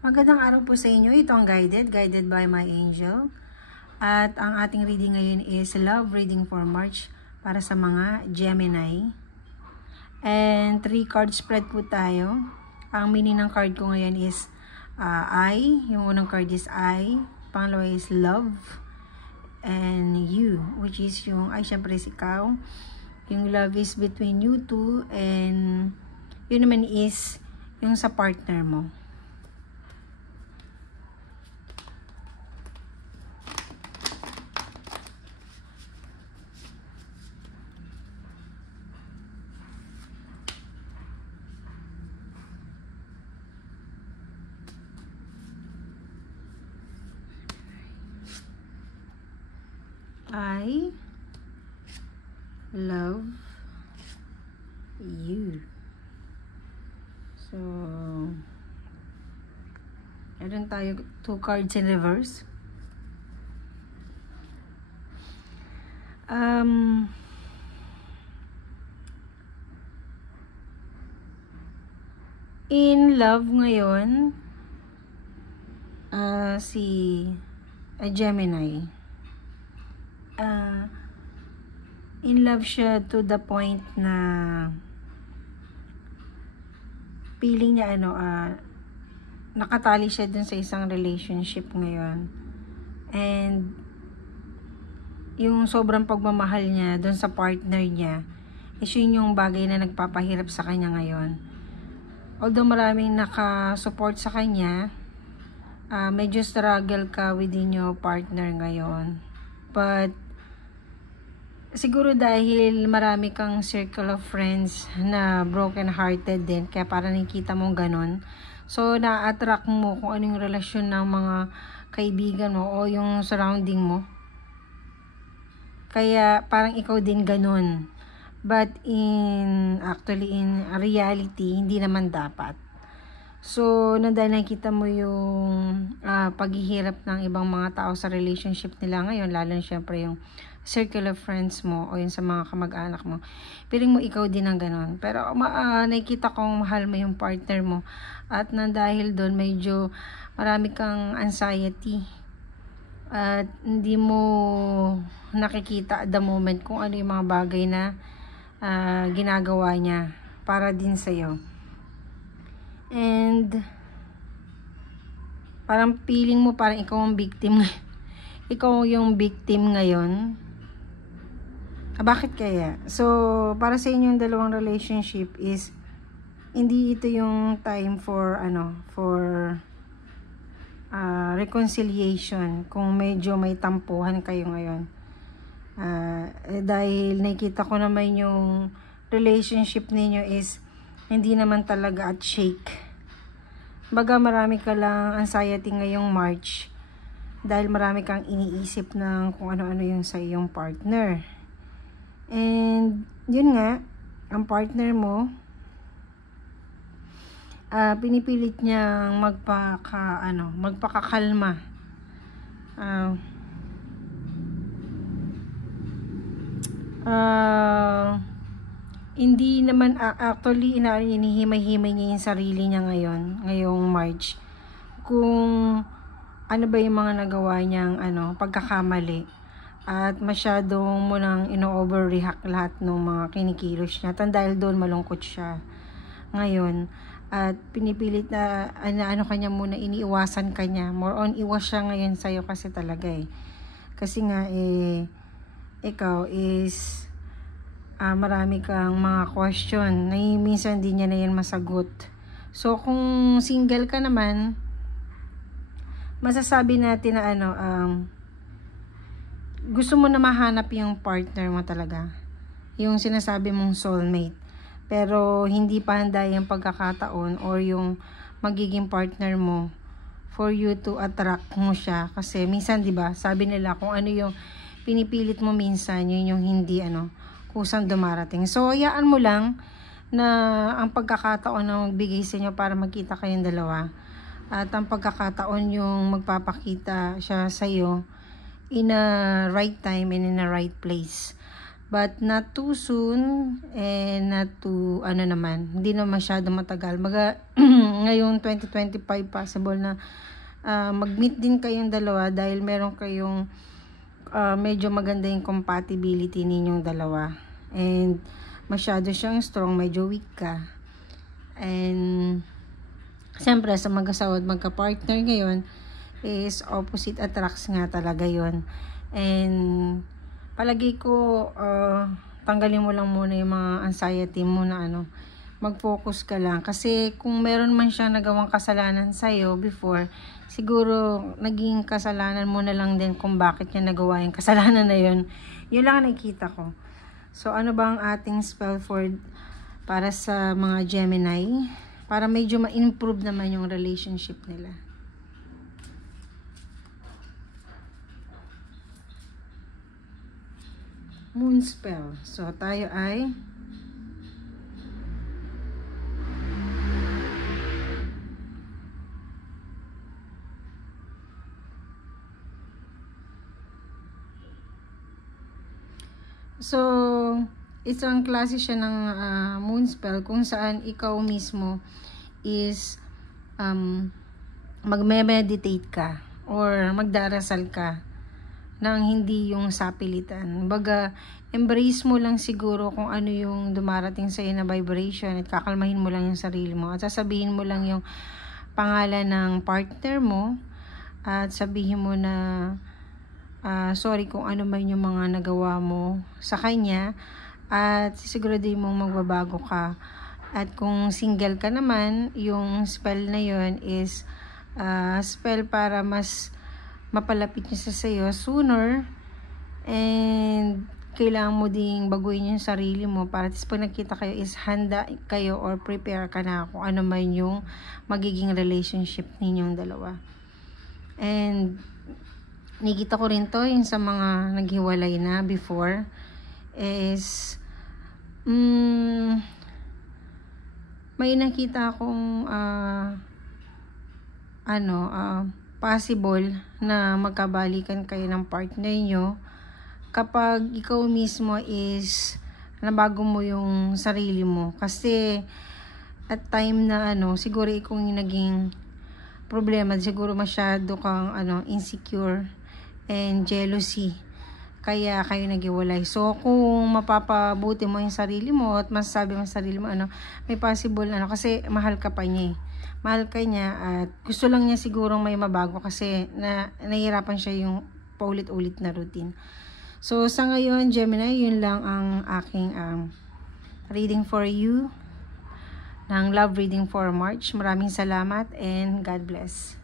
Magandang araw po sa inyo. Ito ang guided by my angel. At ang ating reading ngayon is Love Reading for March para sa mga Gemini. And 3 card spread po tayo. Ang meaning ng card ko ngayon is I. Yung unang card is I. Pangalawa is Love. And You, which is yung I, syempre is ikaw. Yung love is between you two. And yun naman is yung sa partner mo. I love you. So, meron tayo 2 cards in reverse. In love ngayon, si Gemini. In love siya to the point na feeling niya nakatali siya dun sa isang relationship ngayon. And yung sobrang pagmamahal niya dun sa partner niya is yun yung bagay na nagpapahirap sa kanya ngayon. Although maraming nakasupport sa kanya, medyo struggle ka within your partner ngayon. But siguro dahil marami kang circle of friends na broken-hearted din, kaya parang nakikita mong ganun. So, na-attract mo kung ano yung relasyon ng mga kaibigan mo o yung surrounding mo. Kaya parang ikaw din ganun. But actually in reality, hindi naman dapat. So, dahil nakita mo yung paghihirap ng ibang mga tao sa relationship nila ngayon, lalo na syempre yung circle of friends mo o yung sa mga kamag-anak mo, piling mo ikaw din ang ganon. Pero nakikita kong mahal mo yung partner mo at dahil doon medyo marami kang anxiety at hindi mo nakikita at the moment kung ano yung mga bagay na ginagawa niya para din sa'yo. And parang feeling mo parang ikaw ang victim. Ikaw yung victim ngayon. Bakit kaya? So, para sa inyong dalawang relationship is hindi ito yung time for reconciliation kung medyo may tampuhan kayo ngayon. Dahil nakita ko naman yung relationship ninyo is hindi naman talaga at shake. Baga marami ka lang anxiety ngayong March dahil marami kang iniisip ng kung ano-ano yung sa iyong partner. And yun nga, ang partner mo pinipilit niyang magpakakalma. Hindi naman actually inihimay-himay niya yung sarili niya ngayong March. Kung ano ba yung mga nagawa niyang pagkakamali. At masyadong mo nang ino-overreact lahat ng mga kinikilos niya. Dahil doon malungkot siya ngayon. At pinipilit na kanya muna, iniiwasan kanya. More on iwas siya ngayon sa'yo kasi talaga Kasi nga ikaw is marami kang mga question na minsan di niya na yan masagot. So kung single ka naman, masasabi natin na gusto mo na mahanap yung partner mo talaga. Yung sinasabi mong soulmate. Pero hindi pa handa yung pagkakataon or yung magiging partner mo for you to attract mo siya. Kasi minsan, di ba, sabi nila kung ano yung pinipilit mo minsan, yun yung hindi kusang dumarating. So, hayaan mo lang na ang pagkakataon na magbigay sa inyo para magkita kayong dalawa. At ang pagkakataon yung magpapakita siya sa'yo in a right time and in a right place. but not too soon and not too hindi na masyado matagal. Ngayong 2025 possible na mag-meet din kayong dalawa dahil meron kayong medyo maganda yung compatibility ninyong dalawa, and masyado siyang strong, medyo weak ka. And siyempre sa mag-asawa at magka-partner ngayon is opposite attracts nga talaga yon. And palagi ko tanggalin mo lang muna yung mga anxiety mo na mag-focus ka lang, kasi kung meron man siyang nagawang kasalanan sa'yo before, siguro naging kasalanan mo na lang din kung bakit niya nagawa yung kasalanan na yun. Yun lang ang nakikita ko. So ano ba ang ating spell for para sa mga Gemini para medyo ma-improve naman yung relationship nila? Moon spell. So tayo ay isang klase siya ng moon spell kung saan ikaw mismo is magme-meditate ka or magdarasal ka nang hindi yung sapilitan. Baga, embrace mo lang siguro kung ano yung dumarating sa na vibration at kakalmahin mo lang yung sarili mo at sasabihin mo lang yung pangalan ng partner mo at sabihin mo na sorry kung ano man yung mga nagawa mo sa kanya, at siguraduhin mong magbabago ka. At kung single ka naman, yung spell na yun is spell para mas mapalapit niya sa sayo sooner, and kailangan mo ding baguhin yung sarili mo para pag nakita kayo is handa kayo or prepare ka na kung ano man yung magiging relationship ninyong dalawa. And nakita ko rin to yung sa mga naghiwalay na before is may nakita akong possible na magkabalikan kayo ng partner nyo kapag ikaw mismo is nabago mo yung sarili mo. Kasi at time na siguro ikaw yung naging problema, siguro masyado kang insecure and jealousy, kaya kayo naghiwalay. So kung mapapabuti mo yung sarili mo at masasabi mo sa sarili mo may possible kasi mahal ka pa niya mahal ka niya at gusto lang niya sigurong may mabago kasi nahihirapan siya yung paulit-ulit na routine. So sa ngayon Gemini, yun lang ang aking reading for you ng love reading for March. Maraming salamat and God bless.